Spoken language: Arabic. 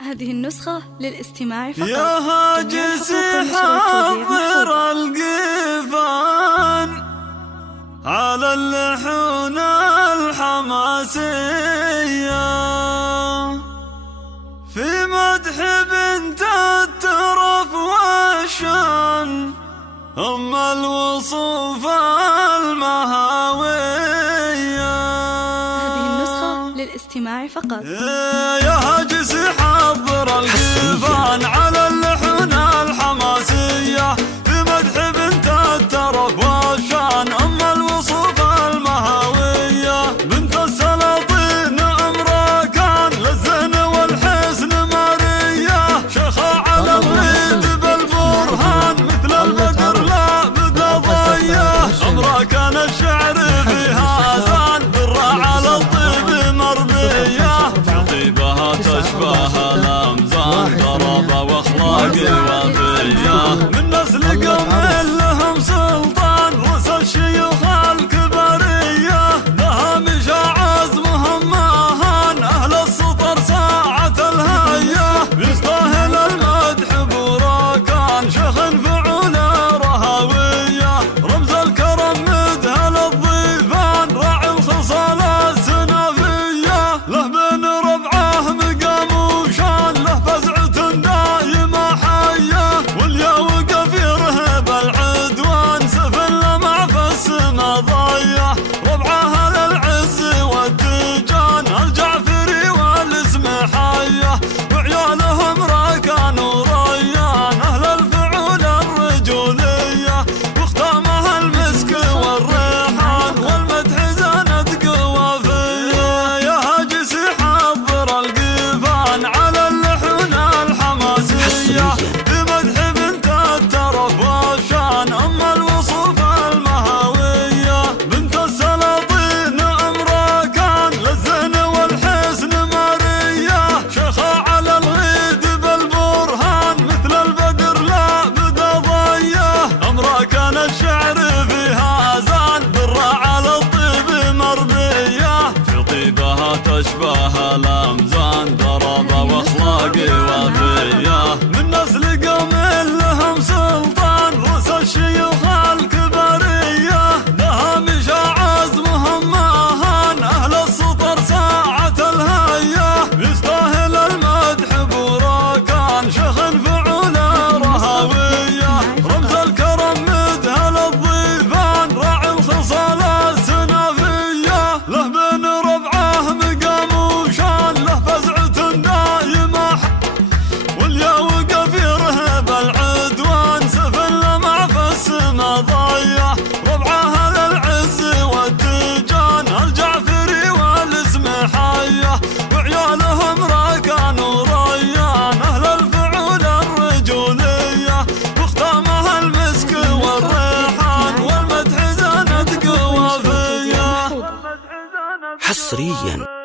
هذه النسخة للاستماع فقط. يا هاجس حضر القيفان على اللحون الحماسية في مدح بنت الترف والشان أم الوصوف المهاوية. هذه النسخة للاستماع فقط. يا هاجس حضر القيفان على اللحون الحماسية في مدح بنت الترف والشان أم الوصوف المهاوية. بنت السلاطين أمركان للزين والحسن مارية شيخة على الغيد بالبرهان مثل البدر لا بدا ضية. أمركان الشعر فيها زان درة على الطيب مربية طيبها تشبه الأمزان ضربة وأخلاق وفية. من نسل قوم لهم سلطان رؤوس الشيوخ الكبرية لها مشى عزمهم مهان أهل السطر ساعة الهية. يستاهل المدح بركان شيخ فعول رهوية رمز الكرم مدهل الضيفان راعي الخصال السنافية. له بين ربعه مقام وشان له فزعة دايمة حية واليا وقف يرهب العدوان سفل مع فالسما ضية. ربعه للعز والتيجان الجعفري والاسم حية وعيالهم راكان وريان أهل الفعول الرجولية واختامها المسك والريحان والمدح زانت قوافية. يا هاجس حضر القيفان على اللحون الحماسية في مدح بنت الترف والشان أم الوصوف المهاوية. بنت السلاطين أمركان للزين والحسن مارية شيخة على الغيد بالبرهان مثل البدر لا بدا ضية. أمركان الشعر فيها زان درة على الطيب مربية في طيبها تشبه الأمزان ضربة وأخلاق وفية. من نسل قوم لهم سلطان رؤوس الشيوخ الكبرية لها مشى عزمهم مهان أهل السطر ساعة الهية. يستاهل المدح بركان شيخ فعول رهوية رمز الكرم مدهل الضيفان راعي الخصال السنافية. له بين ربعه مقام وشان له فزعة دايمة واليا وقف يرهب العدوان سفل مع فالسما ضية. ربعه للعز والتيجان الجعفري والاسم حية وعيالهم راكان وريان أهل الفعول الرجولية واختامها المسك والريحان والمدح زانت قوافية. حصريا